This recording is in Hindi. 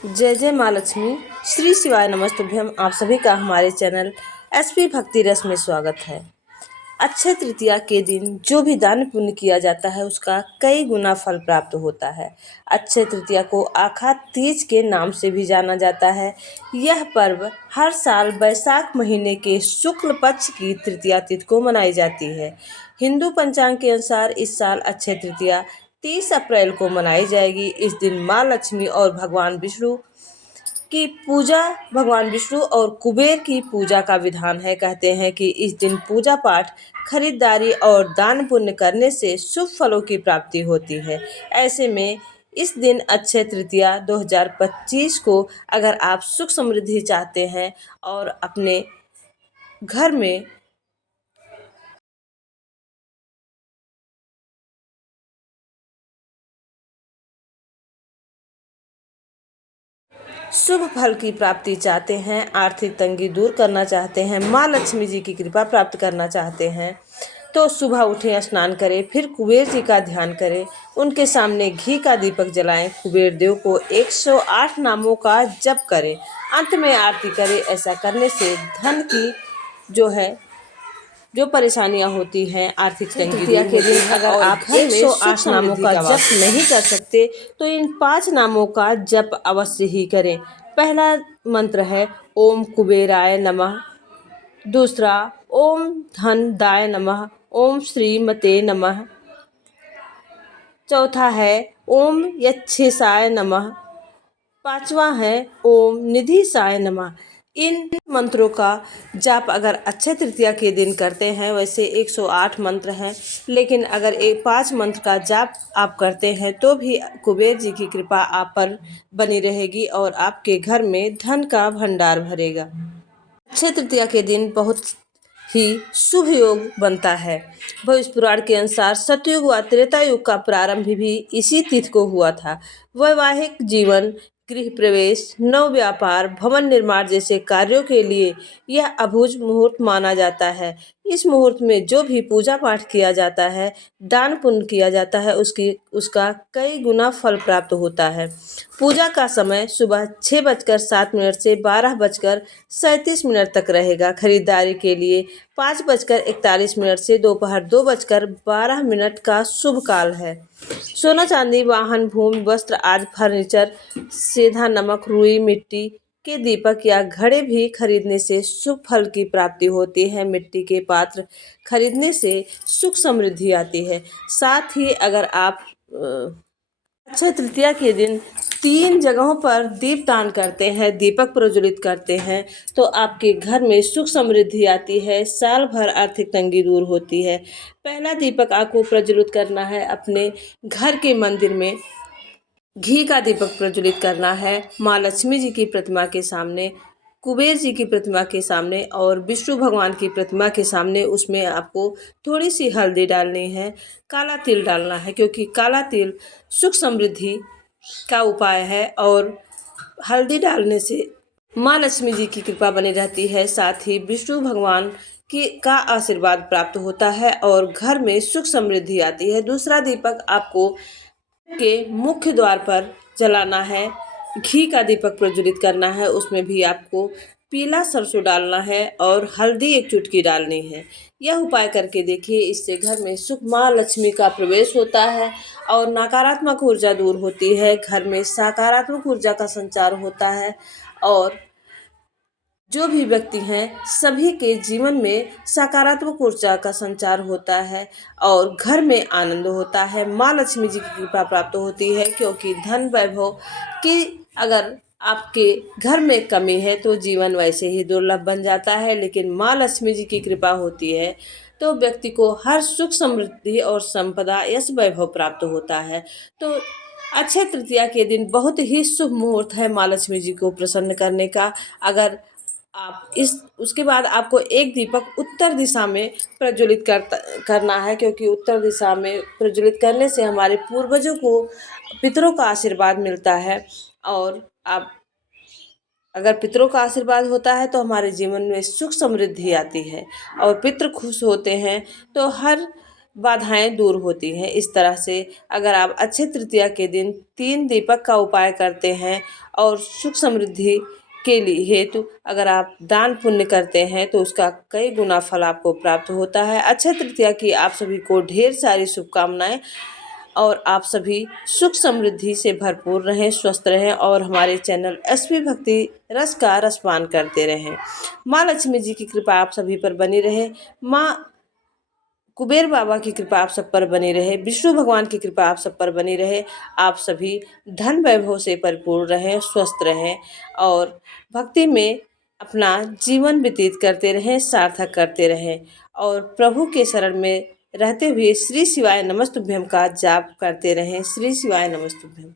जय जय माँ लक्ष्मी। श्री शिवाय नमस्तुभ्यम। आप सभी का हमारे चैनल एसपी भक्ति रस में स्वागत है। अक्षय तृतीया के दिन जो भी दान पुण्य किया जाता है उसका कई गुना फल प्राप्त होता है। अक्षय तृतीया को आखा तीज के नाम से भी जाना जाता है। यह पर्व हर साल बैसाख महीने के शुक्ल पक्ष की तृतीया तिथि को मनाई जाती है। हिंदू पंचांग के अनुसार इस साल अक्षय तृतीया 30 अप्रैल को मनाई जाएगी। इस दिन माँ लक्ष्मी और भगवान विष्णु और कुबेर की पूजा का विधान है। कहते हैं कि इस दिन पूजा पाठ, खरीदारी और दान पुण्य करने से शुभ फलों की प्राप्ति होती है। ऐसे में इस दिन अक्षय तृतीया 2025 को अगर आप सुख समृद्धि चाहते हैं और अपने घर में शुभ फल की प्राप्ति चाहते हैं, आर्थिक तंगी दूर करना चाहते हैं, माँ लक्ष्मी जी की कृपा प्राप्त करना चाहते हैं तो सुबह उठें, स्नान करें, फिर कुबेर जी का ध्यान करें, उनके सामने घी का दीपक जलाएं, कुबेर देव को 108 नामों का जप करें, अंत में आरती करें। ऐसा करने से धन की जो परेशानियां होती हैं, आर्थिक तंगी दूर होती है। अगर आप 108 नामों का जप नहीं कर सकते तो इन 5 नामों का जप अवश्य ही करें। पहला मंत्र है ओम कुबेराय नमः, दूसरा ओम धन दाय नमः, ओम श्रीमते नमः, चौथा है ओम यक्षेसाय नमः, पांचवा है ओम निधि साय नमः। इन मंत्रों का जाप अगर अक्षय तृतीया के दिन करते हैं, वैसे 108 मंत्र हैं, लेकिन अगर 5 मंत्र का जाप आप करते हैं तो भी कुबेर जी की कृपा आप पर बनी रहेगी और आपके घर में धन का भंडार भरेगा। अक्षय तृतीया के दिन बहुत ही शुभ योग बनता है। भविष्य पुराण के अनुसार सतयुग व त्रेता युग का प्रारंभ भी इसी तिथि को हुआ था। वैवाहिक जीवन, गृह प्रवेश, नव व्यापार, भवन निर्माण जैसे कार्यों के लिए यह अभुज मुहूर्त माना जाता है। इस मुहूर्त में जो भी पूजा पाठ किया जाता है, दान पुण्य किया जाता है, उसका कई गुना फल प्राप्त होता है। पूजा का समय सुबह 6:07 से 12:37 तक रहेगा। खरीदारी के लिए 5:41 से दोपहर 2:12 का शुभ काल है। सोना चांदी, वाहन, भूमि, वस्त्र आदि फर्नीचर, सेंधा नमक, रुई, मिट्टी के दीपक या घड़े भी खरीदने से शुभ फल की प्राप्ति होती है। मिट्टी के पात्र खरीदने से सुख समृद्धि आती है। साथ ही अगर आप अक्षय तृतीया के दिन 3 जगहों पर दीपदान करते हैं, दीपक प्रज्वलित करते हैं तो आपके घर में सुख समृद्धि आती है, साल भर आर्थिक तंगी दूर होती है। पहला दीपक आपको प्रज्वलित करना है अपने घर के मंदिर में। घी का दीपक प्रज्वलित करना है माँ लक्ष्मी जी की प्रतिमा के सामने, कुबेर जी की प्रतिमा के सामने और विष्णु भगवान की प्रतिमा के सामने। उसमें आपको थोड़ी सी हल्दी डालनी है, काला तिल डालना है, क्योंकि काला तिल सुख समृद्धि का उपाय है और हल्दी डालने से माँ लक्ष्मी जी की कृपा बनी रहती है। साथ ही विष्णु भगवान का आशीर्वाद प्राप्त होता है और घर में सुख समृद्धि आती है। दूसरा दीपक आपको के मुख्य द्वार पर जलाना है, घी का दीपक प्रज्वलित करना है। उसमें भी आपको पीला सरसों डालना है और हल्दी 1 चुटकी डालनी है। यह उपाय करके देखिए, इससे घर में सुख, माँ लक्ष्मी का प्रवेश होता है और नकारात्मक ऊर्जा दूर होती है। घर में सकारात्मक ऊर्जा का संचार होता है और जो भी व्यक्ति हैं सभी के जीवन में सकारात्मक ऊर्जा का संचार होता है और घर में आनंद होता है। माँ लक्ष्मी जी की कृपा प्राप्त होती है, क्योंकि धन वैभव की अगर आपके घर में कमी है तो जीवन वैसे ही दुर्लभ बन जाता है, लेकिन माँ लक्ष्मी जी की कृपा होती है तो व्यक्ति को हर सुख समृद्धि और संपदा यश वैभव प्राप्त होता है। तो अक्षय तृतीया के दिन बहुत ही शुभ मुहूर्त है माँ लक्ष्मी जी को प्रसन्न करने का। अगर आप उसके बाद आपको एक दीपक उत्तर दिशा में प्रज्वलित करना है, क्योंकि उत्तर दिशा में प्रज्वलित करने से हमारे पूर्वजों को, पितरों का आशीर्वाद मिलता है और आप अगर पितरों का आशीर्वाद होता है तो हमारे जीवन में सुख समृद्धि आती है और पितृ खुश होते हैं तो हर बाधाएं दूर होती हैं। इस तरह से अगर आप अक्षय तृतीया के दिन 3 दीपक का उपाय करते हैं और सुख समृद्धि के लिए हेतु अगर आप दान पुण्य करते हैं तो उसका कई गुना फल आपको प्राप्त होता है। अक्षय तृतीया की आप सभी को ढेर सारी शुभकामनाएं और आप सभी सुख समृद्धि से भरपूर रहें, स्वस्थ रहें और हमारे चैनल एसपी भक्ति रस का रसपान करते रहें। माँ लक्ष्मी जी की कृपा आप सभी पर बनी रहे, माँ कुबेर बाबा की कृपा आप सब पर बनी रहे, विष्णु भगवान की कृपा आप सब पर बनी रहे। आप सभी धन वैभव से परिपूर्ण रहें, स्वस्थ रहें और भक्ति में अपना जीवन व्यतीत करते रहें, सार्थक करते रहें और प्रभु के शरण में रहते हुए श्री शिवाय नमस्तुभ्यम का जाप करते रहें। श्री शिवाय नमस्तुभ्यम।